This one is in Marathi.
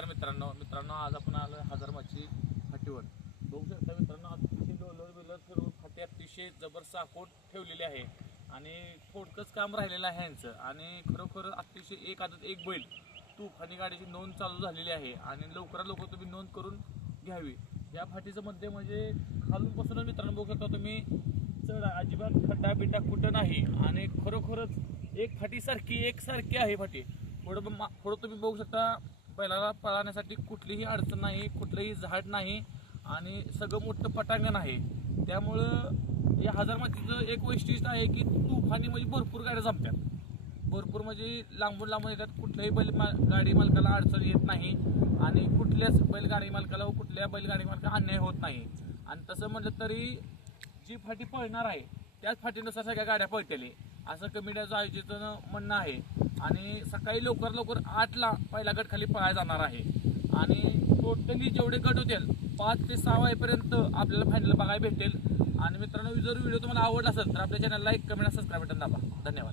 नमस्कार मित्रांनो आज आपण आलो हजारमाची फाटीवर बघू शकता मित्रांनो. अतिशय लोलर फिरून फाटी अतिशय जबरदस्त आखून ठेवलेली आहे आणि थोडकंच काम राहिलेलं आहे यांचं. आणि खरोखर अतिशय एक आदत एक बैल तुफानी गाडीची नोंद चालू झालेली आहे आणि लवकरात लवकर तुम्ही नोंद करून घ्यावी. या फाटीचं मध्ये म्हणजे खालून बसूनच मित्रांनो बघू शकता तुम्ही, चढ अजिबात खड्डा बिड्डा कुठं नाही आणि खरोखरच एक फाटीसारखी एकसारखी आहे फाटी. थोडं तुम्ही बघू शकता, बैलाला पळण्यासाठी कुठलीही अडचण नाही, कुठलंही झाड नाही आणि सगळं मोठं पटांगण आहे. त्यामुळं या हजारमातीचं एक वैशिष्ट्य आहे की तुफानी म्हणजे भरपूर गाड्या जमतात, भरपूर म्हणजे लांबून येतात. कुठल्याही गाडी मालकाला अडचण येत नाही आणि कुठल्याच बैलगाडी मालकाला व कुठल्या बैलगाडी मालकाला अन्याय होत नाही. आणि तसं म्हटलं तरी जी फाटी पळणार आहे त्याच फाटीनुसार सगळ्या गाड्या पळतील असं कमिटीचं आयोजित म्हणणं आहे. आणि सकाळी लवकर 8ला पहिला गट खाली पळायला जाणार आहे आणि टोटली जेवढे गट होतील 5 ते 6 वाजेपर्यंत आपल्याला फायनल बघायला भेटेल. आणि मित्रांनो, जर व्हिडिओ तुम्हाला आवडला असेल तर आपल्या चॅनलला लाईक, कमेंट, सबस्क्राईब बटन दाबा. धन्यवाद.